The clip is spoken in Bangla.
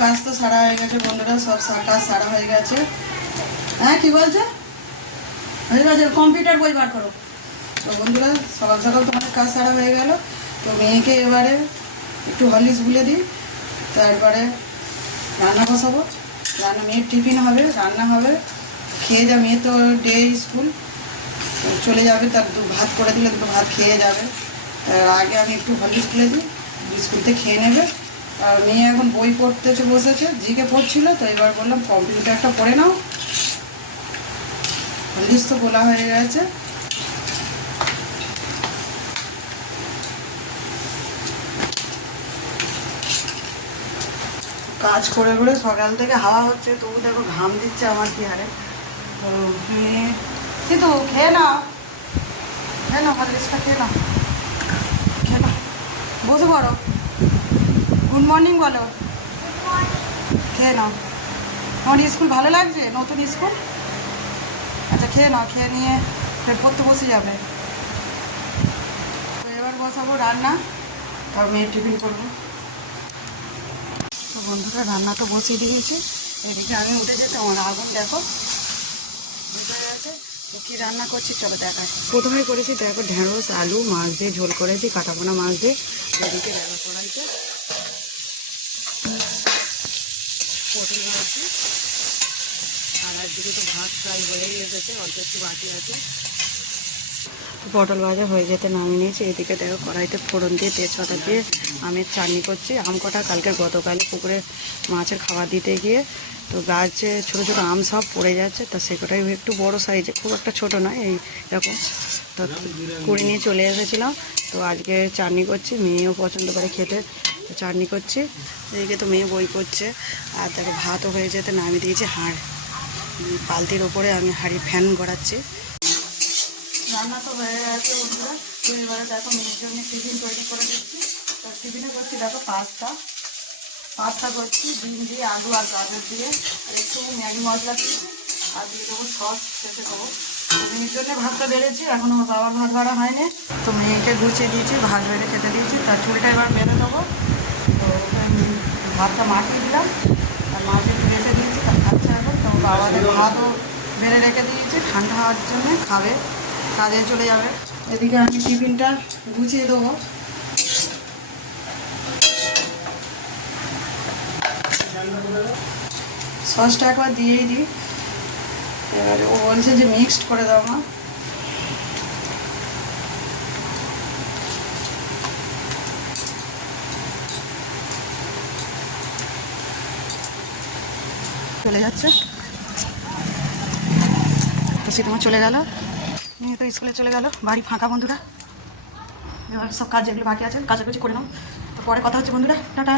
কাজ তো সারা হয়ে গেছে বন্ধুরা, সব কাজ সারা হয়ে গেছে। হ্যাঁ কি বলছে? হয়ে গেছে, কম্পিউটার বই বার করো। তো বন্ধুরা সকাল সকাল তোমাদের কাজ সারা হয়ে গেল। তো মেয়েকে এবারে একটু হরলিক্স গুলে দিই, তারপরে রান্না বসাবো। রান্না, মেয়ের টিফিন হবে, রান্না হবে, খেয়ে যাবে। মেয়ে তো ডে স্কুল চলে যাবে, তার ভাত করে দিলে দুটো ভাত খেয়ে যাবে। তার আগে আমি একটু হরলিক্স গুলে দিই, স্কুলতে খেয়ে নেবে। আর মেয়ে এখন বই পড়তেছে, বসেছে, জিকে পড়ছিল। তো এবার বললাম কম্পিউটারটা পড়ে নাও। হরলিক্স তো বলা হয়ে গেছে। কাজ করে করে সকাল থেকে হাওয়া হচ্ছে, তবু দেখো ঘাম দিচ্ছে আমার কি হারে। তো কিন্তু খেয়ে নাও, খেয়ে নাও, হরলিক্সটা খেয়ে নাও, খেয়ে নাও, বসে পড়ো। গুড মর্নিং বলো, খেয়ে নাও। তোমার স্কুল ভালো লাগছে? নতুন স্কুল? আচ্ছা খেয়ে নাও, খেয়ে নিয়ে ফের পড়তে বসে যাবে। তো এবার বসাবো রান্না, তারপর মেয়ের টিফিন করবো। তো বন্ধুরা রান্না তো বসিয়ে দিয়েছি। এদিকে আমি উঠে যেতে, আমার আগুন দেখো উঠে গেছে। তো কী রান্না করছি চলো দেখাই। প্রথমে করেছি দেখো ঢেঁড়স আলু মাছ দিয়ে ঝোল করেছি, কাটাপোনা মাছ দিয়ে। এদিকে দেখা করাইছে পটল ভাজছি, আর একদিকে তো ভাত প্রায় হয়েই এসেছে, অল্প একটু বাকি আছে। পটল ভাজা হয়ে যেতে নামিয়ে নিয়েছি। এদিকে দেখো কড়াইতে ফোড়ন দিয়ে তেজপাতা দিয়ে আমের চাটনি করছি। আম কটা কালকে গতকাল পুকুরে মাছের খাবার দিতে গিয়ে তো গাছে ছোটো ছোটো আম সব পড়ে যাচ্ছে। তা সে কটাই একটু বড়ো সাইজে, খুব একটা ছোটো নয়, এইরকম তো কুড়ি নিয়ে চলে এসেছিলাম। তো আজকে চাটনি করছি, মেয়েও পছন্দ করে খেতে, তো চাটনি করছি। এদিকে তো মেয়ে বই করছে, আর দেখো ভাতও হয়ে যেতে নামিয়ে দিয়েছি। বালতির ওপরে আমি হাঁড়ি ফ্যান গড়াচ্ছি। রান্না তো হয়ে গেছে বন্ধুরা। তো এবারে দেখো মেয়ের জন্য টিফিন তৈরি করে দিচ্ছি। তো টিফিনে করছি দেখো পাস্তা করছি, ডিম দিয়ে আলু আর গাজর দিয়ে, আর একটু ম্যাগি মশলা দিয়েছি, আর দিয়ে দেবো সস, শেষে খাবো। মেয়ের জন্য ভাতটা বেড়েছি, এখন আমার বাবার ভাত বাড়া হয়নি। তো মেয়েকে গুছিয়ে দিয়েছি, ভাত বেড়ে খেতে দিয়েছি। তার চুলটা এবার বেড়ে দেবো। তো ভাতটা মাখিয়ে দিলাম, আর মাঝে রেখে দিয়েছি, তার খাচ্ছে এখন। তো বাবাদের ভাতও বেড়ে রেখে দিয়েছি, ঠান্ডা হওয়ার জন্যে খাবে, কাজে চলে যাবে। এদিকে আমি টিফিনটা গুছিয়ে দেবো। সসটা একবার দিয়েই দিই। এবারে ও বলছে যে মিক্সড করে দাও মা। চলে যাচ্ছে, খুশি তোমার চলে গেল, মেয়ে তো স্কুলে চলে গেল, বাড়ি ফাঁকা বন্ধুরা। এবার সব কাজ যেগুলো বাকি আছে কাছাকাছি করে নাও। তো পরে কথা হচ্ছে বন্ধুরা, টাটা।